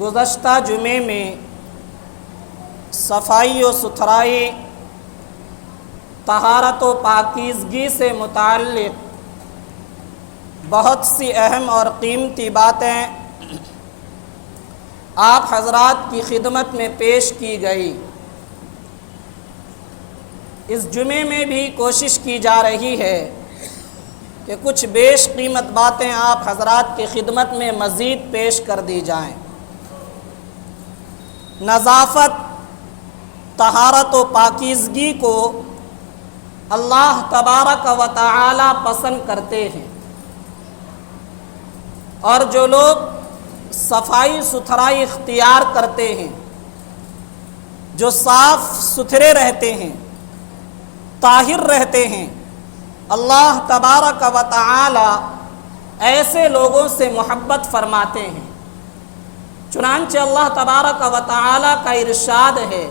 گزشتہ جمعے میں صفائی و ستھرائی، طہارت و پاکیزگی سے متعلق بہت سی اہم اور قیمتی باتیں آپ حضرات کی خدمت میں پیش کی گئی۔ اس جمعے میں بھی کوشش کی جا رہی ہے کہ کچھ بیش قیمت باتیں آپ حضرات کی خدمت میں مزید پیش کر دی جائیں۔ نظافت، طہارت و پاکیزگی کو اللہ تبارک و تعالی پسند کرتے ہیں، اور جو لوگ صفائی ستھرائی اختیار کرتے ہیں، جو صاف ستھرے رہتے ہیں، طاہر رہتے ہیں، اللہ تبارک و تعالی ایسے لوگوں سے محبت فرماتے ہیں۔ چنانچہ اللہ تبارک و تعالی کا ارشاد ہے،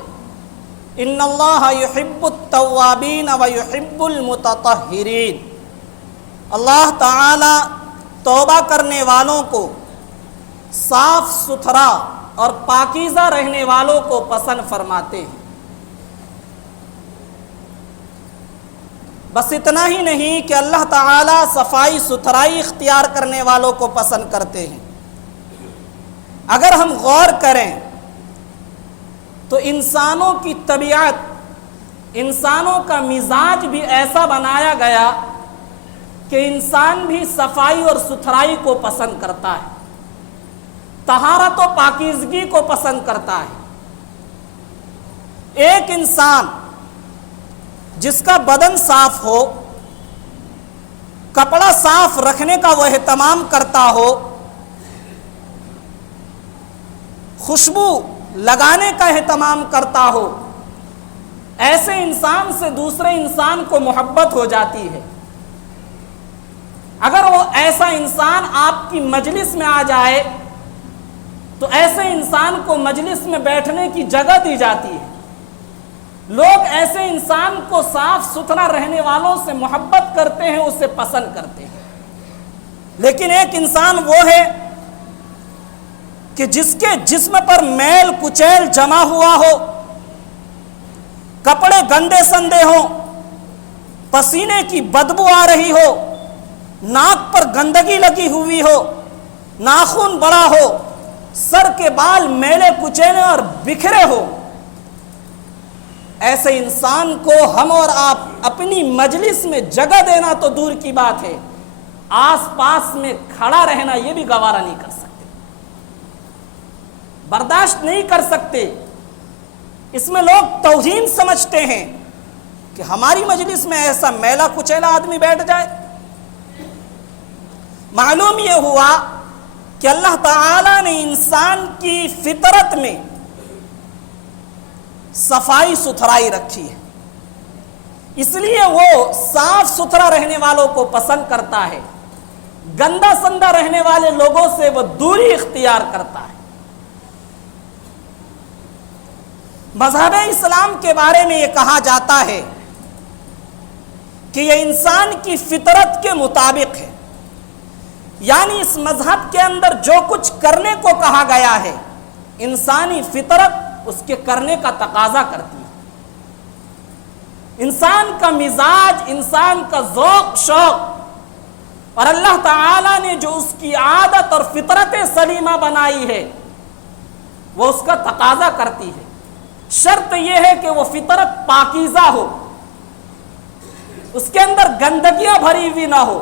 ان اللہ یحب التوابین و یحب المتطہرین۔ اللہ تعالی توبہ کرنے والوں کو، صاف ستھرا اور پاکیزہ رہنے والوں کو پسند فرماتے ہیں۔ بس اتنا ہی نہیں کہ اللہ تعالی صفائی ستھرائی اختیار کرنے والوں کو پسند کرتے ہیں، اگر ہم غور کریں تو انسانوں کی طبیعت، انسانوں کا مزاج بھی ایسا بنایا گیا کہ انسان بھی صفائی اور ستھرائی کو پسند کرتا ہے، طہارت و پاکیزگی کو پسند کرتا ہے۔ ایک انسان جس کا بدن صاف ہو، کپڑا صاف رکھنے کا وہ اہتمام کرتا ہو، خوشبو لگانے کا اہتمام کرتا ہو، ایسے انسان سے دوسرے انسان کو محبت ہو جاتی ہے۔ اگر وہ ایسا انسان آپ کی مجلس میں آ جائے تو ایسے انسان کو مجلس میں بیٹھنے کی جگہ دی جاتی ہے۔ لوگ ایسے انسان کو صاف ستھرا رہنے والوں سے محبت کرتے ہیں، اسے پسند کرتے ہیں۔ لیکن ایک انسان وہ ہے کہ جس کے جسم پر میل کچیل جمع ہوا ہو، کپڑے گندے سندے ہوں، پسینے کی بدبو آ رہی ہو، ناک پر گندگی لگی ہوئی ہو، ناخن بڑا ہو، سر کے بال میلے کچیلے اور بکھرے ہو، ایسے انسان کو ہم اور آپ اپنی مجلس میں جگہ دینا تو دور کی بات ہے، آس پاس میں کھڑا رہنا یہ بھی گوارا نہیں کر سکتے، برداشت نہیں کر سکتے۔ اس میں لوگ توہین سمجھتے ہیں کہ ہماری مجلس میں ایسا میلا کچیلا آدمی بیٹھ جائے۔ معلوم یہ ہوا کہ اللہ تعالی نے انسان کی فطرت میں صفائی ستھرائی رکھی ہے، اس لیے وہ صاف ستھرا رہنے والوں کو پسند کرتا ہے، گندا سندا رہنے والے لوگوں سے وہ دوری اختیار کرتا ہے۔ مذہب اسلام کے بارے میں یہ کہا جاتا ہے کہ یہ انسان کی فطرت کے مطابق ہے، یعنی اس مذہب کے اندر جو کچھ کرنے کو کہا گیا ہے، انسانی فطرت اس کے کرنے کا تقاضا کرتی ہے۔ انسان کا مزاج، انسان کا ذوق شوق اور اللہ تعالی نے جو اس کی عادت اور فطرت سلیمہ بنائی ہے وہ اس کا تقاضا کرتی ہے۔ شرط یہ ہے کہ وہ فطرت پاکیزہ ہو، اس کے اندر گندگیاں بھری ہوئی نہ ہو۔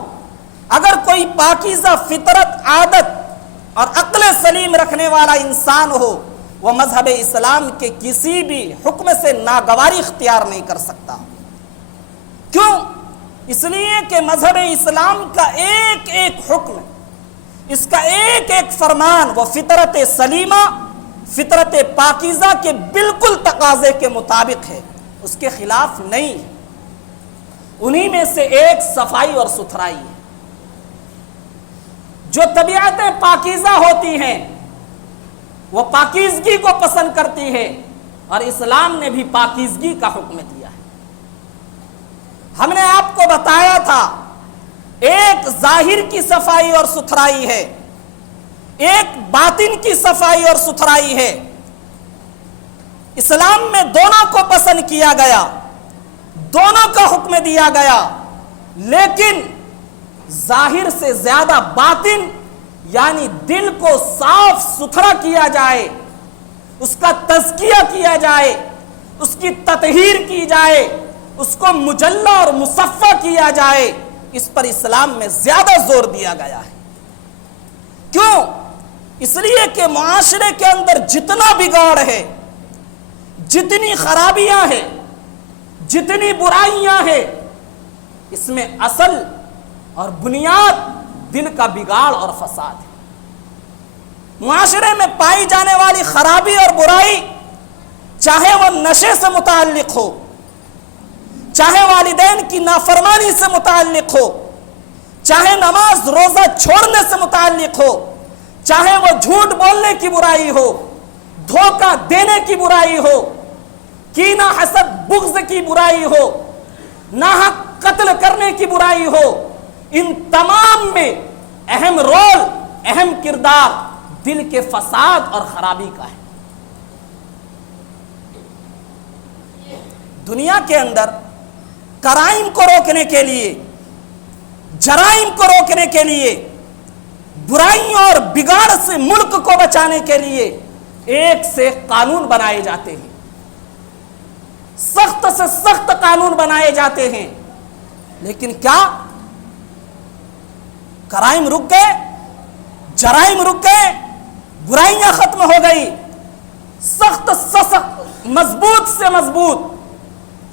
اگر کوئی پاکیزہ فطرت، عادت اور عقل سلیم رکھنے والا انسان ہو، وہ مذہب اسلام کے کسی بھی حکم سے ناگواری اختیار نہیں کر سکتا۔ کیوں؟ اس لیے کہ مذہب اسلام کا ایک ایک حکم، اس کا ایک ایک فرمان وہ فطرت سلیمہ، فطرت پاکیزہ کے بالکل تقاضے کے مطابق ہے، اس کے خلاف نہیں ہے۔ انہی میں سے ایک صفائی اور ستھرائی ہے۔ جو طبیعتیں پاکیزہ ہوتی ہیں وہ پاکیزگی کو پسند کرتی ہے، اور اسلام نے بھی پاکیزگی کا حکم دیا ہے۔ ہم نے آپ کو بتایا تھا ایک ظاہر کی صفائی اور ستھرائی ہے، ایک باطن کی صفائی اور ستھرائی ہے۔ اسلام میں دونوں کو پسند کیا گیا، دونوں کا حکم دیا گیا، لیکن ظاہر سے زیادہ باطن یعنی دل کو صاف ستھرا کیا جائے، اس کا تزکیہ کیا جائے، اس کی تطہیر کی جائے، اس کو مجلہ اور مصفہ کیا جائے، اس پر اسلام میں زیادہ زور دیا گیا ہے۔ کیوں؟ اس لیے کہ معاشرے کے اندر جتنا بگاڑ ہے، جتنی خرابیاں ہیں، جتنی برائیاں ہیں، اس میں اصل اور بنیاد دل کا بگاڑ اور فساد ہے۔ معاشرے میں پائی جانے والی خرابی اور برائی، چاہے وہ نشے سے متعلق ہو، چاہے والدین کی نافرمانی سے متعلق ہو، چاہے نماز روزہ چھوڑنے سے متعلق ہو، چاہے وہ جھوٹ بولنے کی برائی ہو، دھوکہ دینے کی برائی ہو، کینہ حسد بغض کی برائی ہو، ناحق قتل کرنے کی برائی ہو، ان تمام میں اہم رول، اہم کردار دل کے فساد اور خرابی کا ہے۔ دنیا کے اندر کرائم کو روکنے کے لیے، جرائم کو روکنے کے لیے، برائیوں اور بگاڑ سے ملک کو بچانے کے لیے ایک سے ایک قانون بنائے جاتے ہیں، سخت سے سخت قانون بنائے جاتے ہیں، لیکن کیا کرائم رک گئے؟ جرائم رک گئے؟ برائیاں ختم ہو گئی؟ سخت سے سخت، مضبوط سے مضبوط،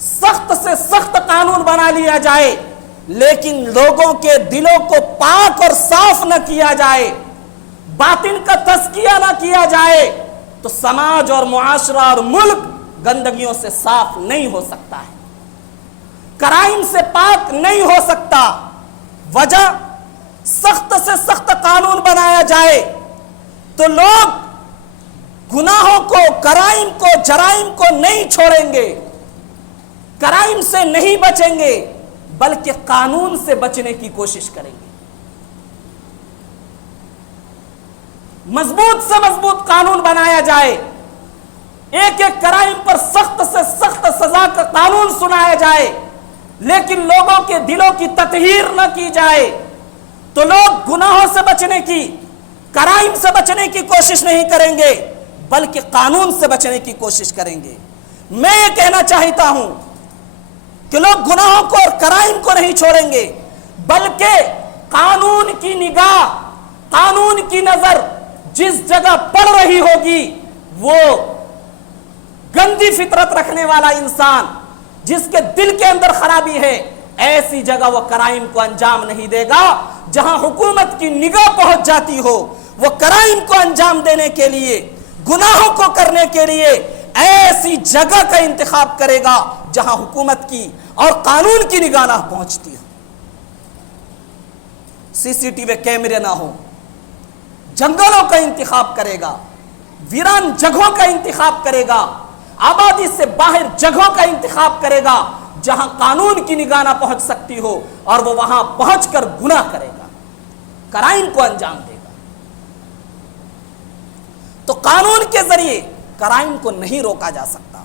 سخت سے سخت قانون بنا لیا جائے، لیکن لوگوں کے دلوں کو پاک اور صاف نہ کیا جائے، باطن کا تزکیہ نہ کیا جائے، تو سماج اور معاشرہ اور ملک گندگیوں سے صاف نہیں ہو سکتا ہے، کرائم سے پاک نہیں ہو سکتا۔ وجہ سخت سے سخت قانون بنایا جائے تو لوگ گناہوں کو، کرائم کو، جرائم کو نہیں چھوڑیں گے، کرائم سے نہیں بچیں گے، بلکہ قانون سے بچنے کی کوشش کریں گے۔ مضبوط سے مضبوط قانون بنایا جائے، ایک ایک کرائم پر سخت سے سخت سزا کا قانون سنایا جائے، لیکن لوگوں کے دلوں کی تطہیر نہ کی جائے تو لوگ گناہوں سے بچنے کی، کرائم سے بچنے کی کوشش نہیں کریں گے، بلکہ قانون سے بچنے کی کوشش کریں گے۔ میں یہ کہنا چاہتا ہوں کہ لوگ گناہوں کو اور کرائم کو نہیں چھوڑیں گے، بلکہ قانون کی نگاہ، قانون کی نظر جس جگہ پڑ رہی ہوگی، وہ گندی فطرت رکھنے والا انسان جس کے دل کے اندر خرابی ہے، ایسی جگہ وہ کرائم کو انجام نہیں دے گا۔ جہاں حکومت کی نگاہ پہنچ جاتی ہو، وہ کرائم کو انجام دینے کے لیے، گناہوں کو کرنے کے لیے ایسی جگہ کا انتخاب کرے گا جہاں حکومت کی اور قانون کی نگاہ نہ پہنچتی ہو، CCTV کیمرے نہ ہو، جنگلوں کا انتخاب کرے گا، ویران جگہوں کا انتخاب کرے گا، آبادی سے باہر جگہوں کا انتخاب کرے گا جہاں قانون کی نگاہ نہ پہنچ سکتی ہو، اور وہ وہاں پہنچ کر گناہ کرے گا، کرائم کو انجام دے گا۔ تو قانون کے ذریعے کرائم کو نہیں روکا جا سکتا،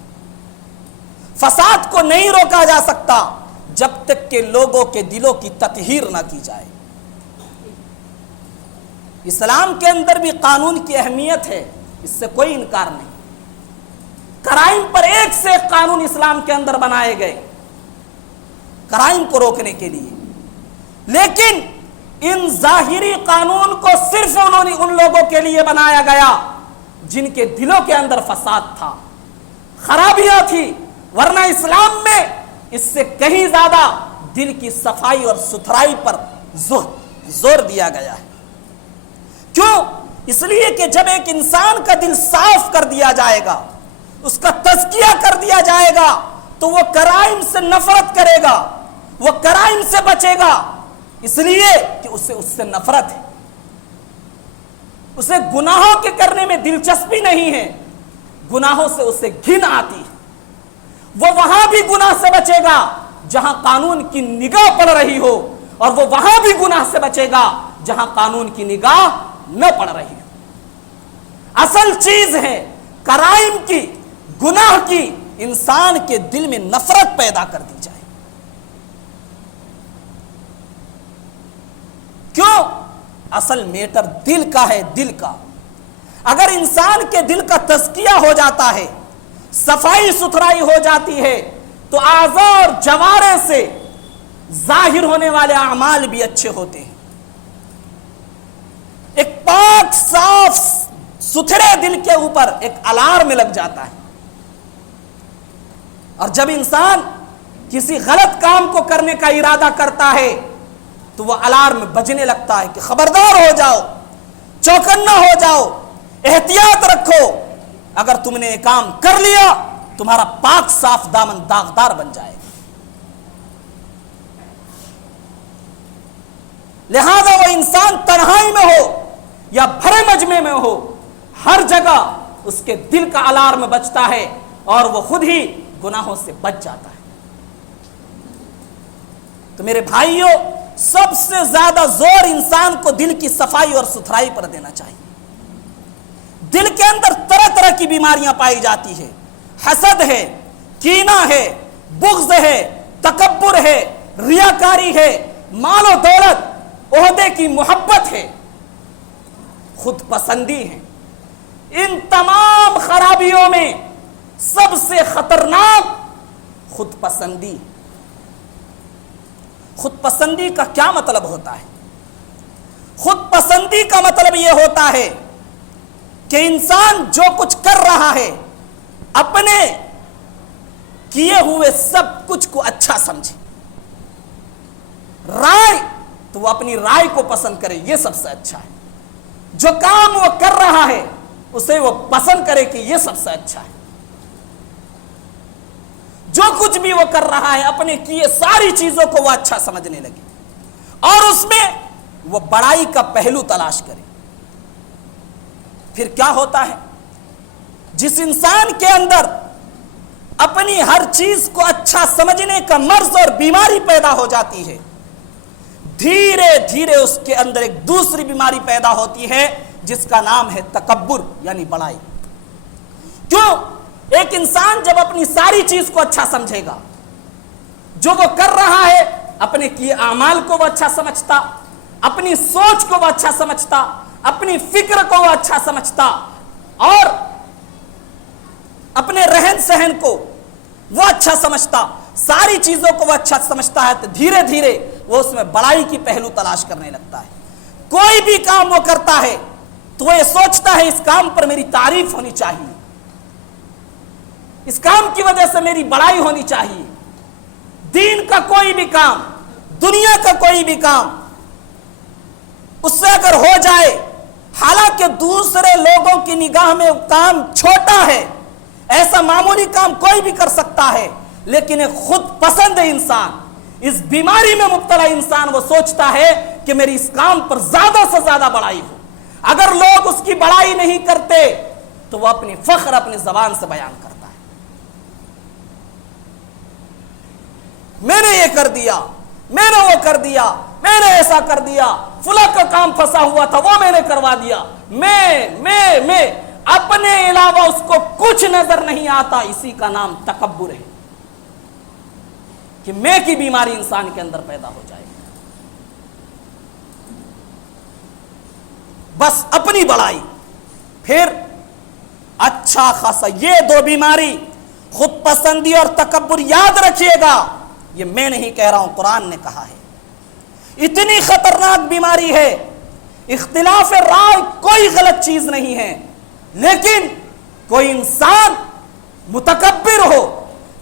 فساد کو نہیں روکا جا سکتا جب تک کہ لوگوں کے دلوں کی تطہیر نہ کی جائے۔ اسلام کے اندر بھی قانون کی اہمیت ہے، اس سے کوئی انکار نہیں۔ کرائم پر ایک سے ایک قانون اسلام کے اندر بنائے گئے کرائم کو روکنے کے لیے، لیکن ان ظاہری قانون کو صرف ان لوگوں کے لیے بنایا گیا جن کے دلوں کے اندر فساد تھا، خرابیاں تھی، ورنہ اسلام میں اس سے کہیں زیادہ دل کی صفائی اور ستھرائی پر زور دیا گیا ہے۔ کیوں؟ اس لیے کہ جب ایک انسان کا دل صاف کر دیا جائے گا، اس کا تزکیہ کر دیا جائے گا، تو وہ کرائم سے نفرت کرے گا، وہ کرائم سے بچے گا، اس لیے کہ اس سے نفرت ہے، اسے گناہوں کے کرنے میں دلچسپی نہیں ہے، گناہوں سے اسے گھن آتی ہے۔ وہ وہاں بھی گناہ سے بچے گا جہاں قانون کی نگاہ پڑ رہی ہو، اور وہ وہاں بھی گناہ سے بچے گا جہاں قانون کی نگاہ نہ پڑ رہی ہو۔ اصل چیز ہے کرائم کی، گناہ کی، انسان کے دل میں نفرت پیدا کر دی جائے۔ کیوں؟ اصل میٹر دل کا ہے، دل کا۔ اگر انسان کے دل کا تزکیہ ہو جاتا ہے، صفائی ستھرائی ہو جاتی ہے، تو اعضاء اور جوارح سے ظاہر ہونے والے اعمال بھی اچھے ہوتے ہیں۔ ایک پاک صاف ستھرے دل کے اوپر ایک الارم لگ جاتا ہے، اور جب انسان کسی غلط کام کو کرنے کا ارادہ کرتا ہے تو وہ الارم بجنے لگتا ہے کہ خبردار ہو جاؤ، چوکنا ہو جاؤ، احتیاط رکھو، اگر تم نے یہ کام کر لیا تمہارا پاک صاف دامن داغدار بن جائے گا۔ لہذا وہ انسان تنہائی میں ہو یا بھرے مجمع میں ہو، ہر جگہ اس کے دل کا الارم بجتا ہے اور وہ خود ہی گناہوں سے بچ جاتا ہے۔ تو میرے بھائیوں، سب سے زیادہ زور انسان کو دل کی صفائی اور ستھرائی پر دینا چاہیے۔ دل کے اندر طرح طرح کی بیماریاں پائی جاتی ہے، حسد ہے، کینہ ہے، بغض ہے، تکبر ہے، ریاکاری ہے، مال و دولت، عہدے کی محبت ہے، خود پسندی ہے۔ ان تمام خرابیوں میں سب سے خطرناک خود پسندی۔ خود پسندی کا کیا مطلب ہوتا ہے؟ خود پسندی کا مطلب یہ ہوتا ہے کہ انسان جو کچھ کر رہا ہے اپنے کیے ہوئے سب کچھ کو اچھا سمجھے۔ رائے تو وہ اپنی رائے کو پسند کرے، یہ سب سے اچھا ہے۔ جو کام وہ کر رہا ہے اسے وہ پسند کرے کہ یہ سب سے اچھا ہے۔ جو کچھ بھی وہ کر رہا ہے اپنے کیے ساری چیزوں کو وہ اچھا سمجھنے لگے، اور اس میں وہ بڑائی کا پہلو تلاش کرے۔ پھر کیا ہوتا ہے؟ جس انسان کے اندر اپنی ہر چیز کو اچھا سمجھنے کا مرض اور بیماری پیدا ہو جاتی ہے، دھیرے دھیرے اس کے اندر ایک دوسری بیماری پیدا ہوتی ہے جس کا نام ہے تکبر، یعنی بڑائی۔ کیوں؟ ایک انسان جب اپنی ساری چیز کو اچھا سمجھے گا، جو وہ کر رہا ہے اپنے کیے اعمال کو وہ اچھا سمجھتا، اپنی سوچ کو وہ اچھا سمجھتا، اپنی فکر کو وہ اچھا سمجھتا، اور اپنے رہن سہن کو وہ اچھا سمجھتا، ساری چیزوں کو وہ اچھا سمجھتا ہے، تو دھیرے دھیرے وہ اس میں بڑائی کی پہلو تلاش کرنے لگتا ہے۔ کوئی بھی کام وہ کرتا ہے تو وہ یہ سوچتا ہے اس کام پر میری تعریف ہونی چاہیے، اس کام کی وجہ سے میری بڑائی ہونی چاہیے۔ دین کا کوئی بھی کام، دنیا کا کوئی بھی کام اس سے اگر ہو جائے، حالانکہ دوسرے لوگوں کی نگاہ میں کام چھوٹا ہے، ایسا معمولی کام کوئی بھی کر سکتا ہے، لیکن ایک خود پسند انسان، اس بیماری میں مبتلا انسان وہ سوچتا ہے کہ میری اس کام پر زیادہ سے زیادہ بڑائی ہو۔ اگر لوگ اس کی بڑائی نہیں کرتے تو وہ اپنی فخر اپنی زبان سے بیان کرتا ہے، میں نے یہ کر دیا، میں نے وہ کر دیا، میں نے ایسا کر دیا، فلاں کا کام پھنسا ہوا تھا وہ میں نے کروا دیا، میں اپنے علاوہ اس کو کچھ نظر نہیں آتا۔ اسی کا نام تکبر ہے کہ میں کی بیماری انسان کے اندر پیدا ہو جائے، بس اپنی بڑائی۔ پھر اچھا خاصا یہ دو بیماری، خود پسندی اور تکبر، یاد رکھیے گا، یہ میں نہیں کہہ رہا ہوں، قرآن نے کہا ہے، اتنی خطرناک بیماری ہے۔ اختلاف رائے کوئی غلط چیز نہیں ہے، لیکن کوئی انسان متکبر ہو،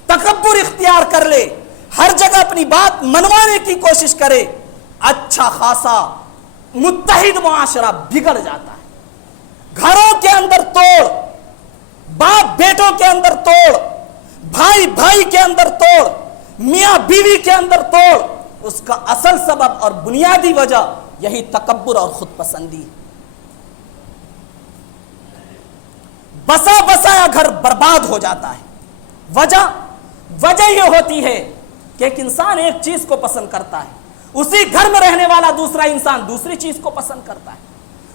تکبر اختیار کر لے، ہر جگہ اپنی بات منوانے کی کوشش کرے، اچھا خاصا متحد معاشرہ بگڑ جاتا ہے۔ گھروں کے اندر توڑ، باپ بیٹوں کے اندر توڑ، بھائی بھائی کے اندر توڑ، میاں بیوی کے اندر توڑ، اس کا اصل سبب اور بنیادی وجہ یہی تکبر اور خود پسندی۔ بسا بسایا گھر برباد ہو جاتا ہے۔ وجہ یہ ہوتی ہے کہ ایک انسان ایک چیز کو پسند کرتا ہے، اسی گھر میں رہنے والا دوسرا انسان دوسری چیز کو پسند کرتا ہے،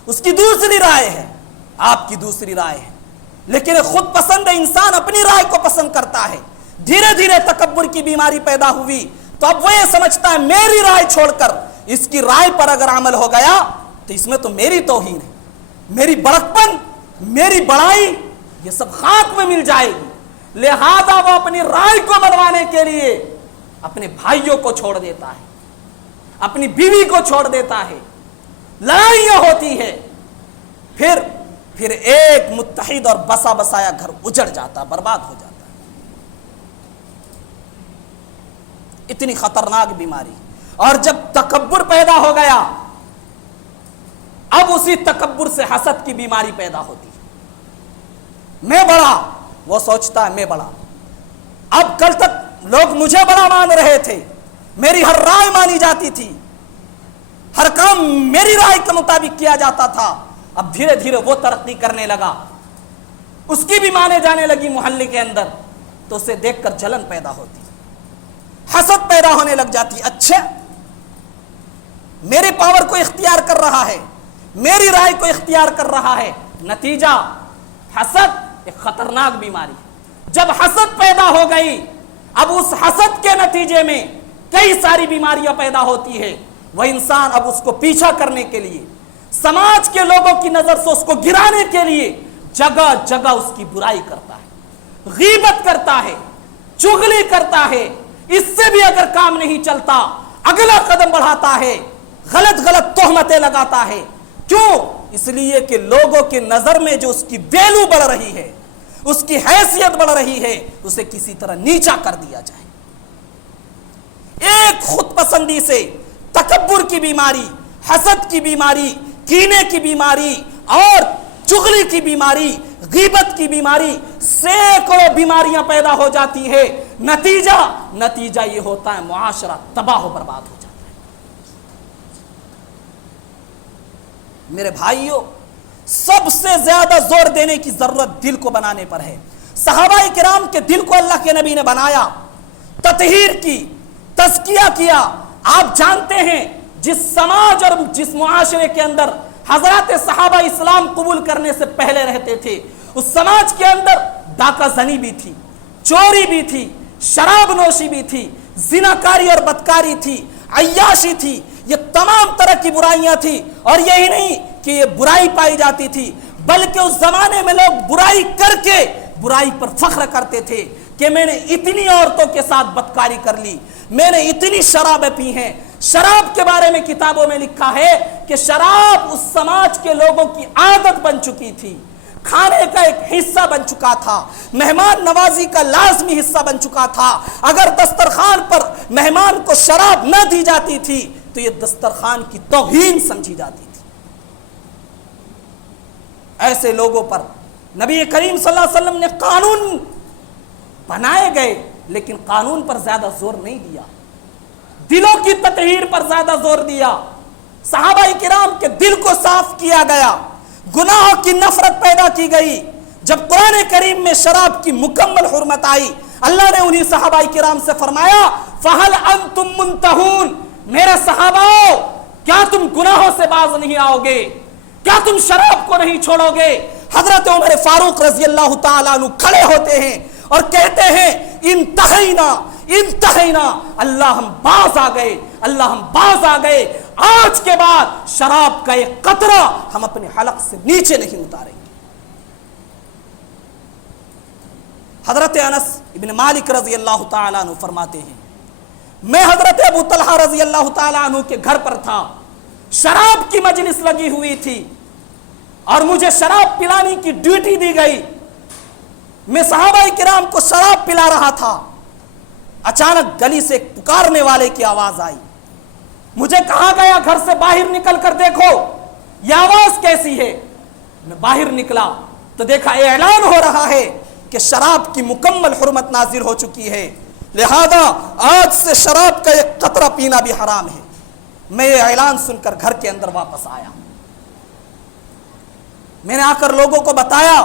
اس کی دوسری رائے ہے، آپ کی دوسری رائے ہے، لیکن خود پسند انسان اپنی رائے کو پسند کرتا ہے۔ دھیرے دھیرے تکبر کی بیماری پیدا ہوئی تو اب وہ یہ سمجھتا ہے میری رائے چھوڑ کر اس کی رائے پر اگر عمل ہو گیا تو اس میں تو میری توہین ہے، میری بڑکپن، میری بڑائی یہ سب خاک میں مل جائے گی۔ لہذا وہ اپنی رائے کو منوانے کے لیے اپنے بھائیوں کو چھوڑ دیتا ہے، اپنی بیوی کو چھوڑ دیتا ہے، لڑائیاں ہوتی ہے، پھر ایک متحد اور بسا بسایا گھر اجڑ جاتا، برباد ہو جاتا۔ اتنی خطرناک بیماری۔ اور جب تکبر پیدا ہو گیا، اب اسی تکبر سے حسد کی بیماری پیدا ہوتی ہے۔ میں بڑا، وہ سوچتا ہے میں بڑا، اب کل تک لوگ مجھے بڑا مان رہے تھے، میری ہر رائے مانی جاتی تھی، ہر کام میری رائے کے مطابق کیا جاتا تھا، اب دھیرے دھیرے وہ ترقی کرنے لگا، اس کی بھی مانے جانے لگی محلے کے اندر، تو اسے دیکھ کر جلن پیدا ہوتی، حسد پیدا ہونے لگ جاتی۔ اچھا میرے پاور کو اختیار کر رہا ہے، میری رائے کو اختیار کر رہا ہے، نتیجہ حسد ایک خطرناک بیماری۔ جب حسد پیدا ہو گئی، اب اس حسد کے نتیجے میں کئی ساری بیماریاں پیدا ہوتی ہے۔ وہ انسان اب اس کو پیچھا کرنے کے لیے، سماج کے لوگوں کی نظر سے اس کو گرانے کے لیے جگہ جگہ اس کی برائی کرتا ہے، غیبت کرتا ہے، چغلی کرتا ہے۔ اس سے بھی اگر کام نہیں چلتا، اگلا قدم بڑھاتا ہے، غلط غلط تہمتیں لگاتا ہے۔ کیوں؟ اس لیے کہ لوگوں کی نظر میں جو اس کی ویلو بڑھ رہی ہے، اس کی حیثیت بڑھ رہی ہے، اسے کسی طرح نیچا کر دیا جائے۔ ایک خود پسندی سے تکبر کی بیماری، حسد کی بیماری، کینے کی بیماری اور چغلی کی بیماری، غیبت کی بیماری، سینکڑوں بیماریاں پیدا ہو جاتی ہے۔ نتیجہ یہ ہوتا ہے معاشرہ تباہ و برباد ہو جاتا ہے۔ میرے بھائیوں، سب سے زیادہ زور دینے کی ضرورت دل کو بنانے پر ہے۔ صحابہ کرام کے دل کو اللہ کے نبی نے بنایا، تطہیر کی، تزکیہ کیا۔ آپ جانتے ہیں جس سماج اور جس معاشرے کے اندر حضرات صحابہ اسلام قبول کرنے سے پہلے رہتے تھے، اس سماج کے اندر ڈاکہ زنی بھی تھی، چوری بھی تھی، شراب نوشی بھی تھی، زناکاری اور بدکاری تھی، عیاشی تھی، یہ تمام طرح کی برائیاں تھی۔ اور یہی نہیں کہ یہ برائی پائی جاتی تھی، بلکہ اس زمانے میں لوگ برائی کر کے برائی پر فخر کرتے تھے کہ میں نے اتنی عورتوں کے ساتھ بدکاری کر لی، میں نے اتنی شرابیں پی ہیں۔ شراب کے بارے میں کتابوں میں لکھا ہے کہ شراب اس سماج کے لوگوں کی عادت بن چکی تھی، کھانے کا ایک حصہ بن چکا تھا، مہمان نوازی کا لازمی حصہ بن چکا تھا۔ اگر دسترخوان پر مہمان کو شراب نہ دی جاتی تھی تو یہ دسترخوان کی توہین سمجھی جاتی تھی۔ ایسے لوگوں پر نبی کریم صلی اللہ علیہ وسلم نے قانون بنائے گئے، لیکن قانون پر زیادہ زور نہیں دیا، دلوں کی تطہیر پر زیادہ زور دیا۔ صحابہ کرام کے دل کو صاف کیا گیا، گناہوں کی نفرت پیدا کی گئی۔ جب قرآن کریم میں شراب کی مکمل حرمت آئی، اللہ نے انہی صحابہ کرام سے فرمایا فَهَلْ أَنْتُمْ مُنْتَهُونَ، میرے صحاباؤ کیا تم گناہوں سے باز نہیں آؤ گے؟ کیا تم شراب کو نہیں چھوڑو گے؟ حضرت عمر فاروق رضی اللہ تعالیٰ عنہ کھڑے ہوتے ہیں اور کہتے ہیں انتہینا، اللہ ہم باز آ گئے، اللہ ہم باز آ گئے، آج کے بعد شراب کا ایک قطرہ ہم اپنے حلق سے نیچے نہیں اتاریں گے۔ حضرت انس ابن مالک رضی اللہ تعالیٰ عنہ فرماتے ہیں میں حضرت ابو طلحہ رضی اللہ تعالیٰ عنہ کے گھر پر تھا، شراب کی مجلس لگی ہوئی تھی اور مجھے شراب پلانے کی ڈیوٹی دی گئی۔ میں صحابہ کرام کو شراب پلا رہا تھا، اچانک گلی سے ایک پکارنے والے کی آواز آئی۔ مجھے کہا گیا گھر سے باہر نکل کر دیکھو یہ آواز کیسی ہے۔ میں باہر نکلا تو دیکھا یہ اعلان ہو رہا ہے کہ شراب کی مکمل حرمت نازل ہو چکی ہے، لہذا آج سے شراب کا ایک قطرہ پینا بھی حرام ہے۔ میں یہ اعلان سن کر گھر کے اندر واپس آیا، میں نے آ کر لوگوں کو بتایا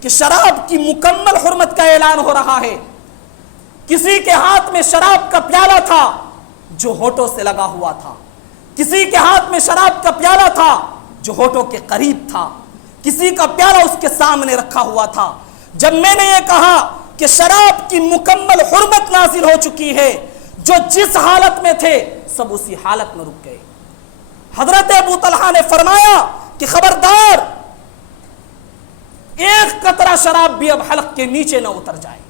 کہ شراب کی مکمل حرمت کا اعلان ہو رہا ہے۔ کسی کے ہاتھ میں شراب کا پیالہ تھا جو ہونٹوں سے لگا ہوا تھا، کسی کے ہاتھ میں شراب کا پیالہ تھا جو ہونٹوں کے قریب تھا، کسی کا پیالہ اس کے سامنے رکھا ہوا تھا. جب میں نے یہ کہا کہ شراب کی مکمل حرمت نازل ہو چکی ہے، جو جس حالت میں تھے سب اسی حالت میں رک گئے. حضرت ابو طلحہ نے فرمایا کہ خبردار، ایک قطرہ شراب بھی اب حلق کے نیچے نہ اتر جائے.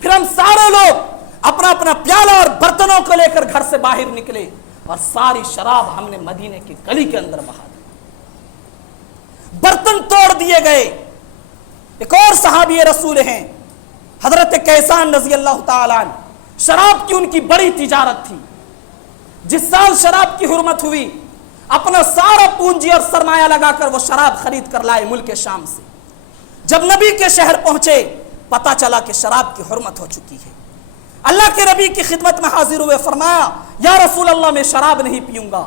پھر ہم سارے لوگ اپنا اپنا پیالہ اور برتنوں کو لے کر گھر سے باہر نکلے اور ساری شراب ہم نے مدینے کی گلی کے اندر بہا دی. برتن توڑ دیے گئے. ایک اور صحابی رسول ہیں حضرت کیسان رضی اللہ تعالیٰ عنہ، شراب کی ان کی بڑی تجارت تھی. جس سال شراب کی حرمت ہوئی، اپنا سارا پونجی اور سرمایہ لگا کر وہ شراب خرید کر لائے ملک شام سے. جب نبی کے شہر پہنچے، پتا چلا کہ شراب کی حرمت ہو چکی ہے. اللہ کے نبی کی خدمت میں حاضر ہوئے، فرمایا یا رسول اللہ میں شراب نہیں پیوں گا،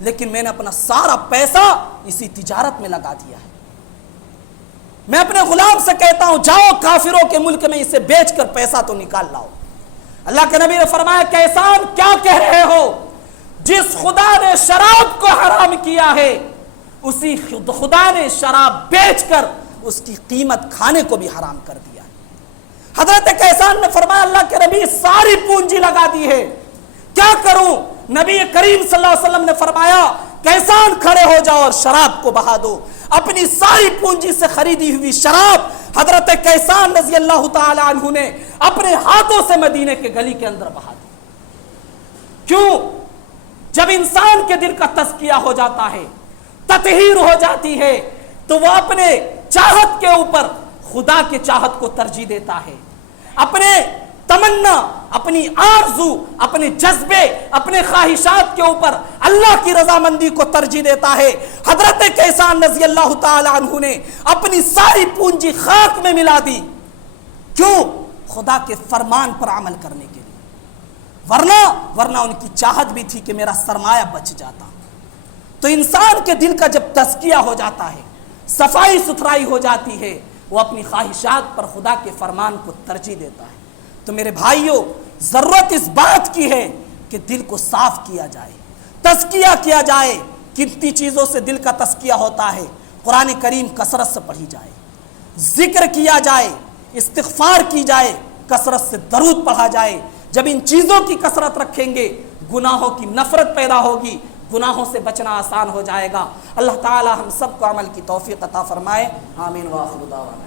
لیکن میں نے اپنا سارا پیسہ اسی تجارت میں لگا دیا ہے. میں اپنے غلام سے کہتا ہوں جاؤ کافروں کے ملک میں اسے بیچ کر پیسہ تو نکال لاؤ. اللہ کے نبی نے فرمایا کیسان کیا کہہ رہے ہو؟ جس خدا نے شراب کو حرام کیا ہے اسی خدا نے شراب بیچ کر اس کی قیمت کھانے کو بھی حرام کر دیا. حضرت کیسان نے فرمایا اللہ کے نبی ساری پونجی لگا دی ہے، کیا کروں؟ نبی کریم صلی اللہ علیہ وسلم نے فرمایا کیسان کھڑے ہو جاؤ اور شراب کو بہا دو. اپنی ساری پونجی سے خریدی ہوئی شراب حضرت کیسان رضی اللہ تعالی عنہ نے اپنے ہاتھوں سے مدینے کے گلی کے اندر بہا دی. کیوں؟ جب انسان کے دل کا تزکیہ ہو جاتا ہے، تطہیر ہو جاتی ہے، تو وہ اپنے چاہت کے اوپر خدا کے چاہت کو ترجیح دیتا ہے. اپنے تمنا، اپنی آرزو، اپنے جذبے، اپنے خواہشات کے اوپر اللہ کی رضامندی کو ترجیح دیتا ہے. حضرت کیسان رضی اللہ تعالی عنہ نے اپنی ساری پونجی خاک میں ملا دی. کیوں؟ خدا کے فرمان پر عمل کرنے کے لیے. ورنہ ان کی چاہت بھی تھی کہ میرا سرمایہ بچ جاتا. تو انسان کے دل کا جب تزکیہ ہو جاتا ہے، صفائی ستھرائی ہو جاتی ہے، وہ اپنی خواہشات پر خدا کے فرمان کو ترجیح دیتا ہے. تو میرے بھائیوں، ضرورت اس بات کی ہے کہ دل کو صاف کیا جائے، تزکیہ کیا جائے. کتنی چیزوں سے دل کا تزکیہ ہوتا ہے. قرآن کریم کثرت سے پڑھی جائے، ذکر کیا جائے، استغفار کی جائے، کثرت سے درود پڑھا جائے. جب ان چیزوں کی کثرت رکھیں گے گناہوں کی نفرت پیدا ہوگی، گناہوں سے بچنا آسان ہو جائے گا. اللہ تعالی ہم سب کو عمل کی توفیق عطا فرمائے. آمین. وآخر دعوانا.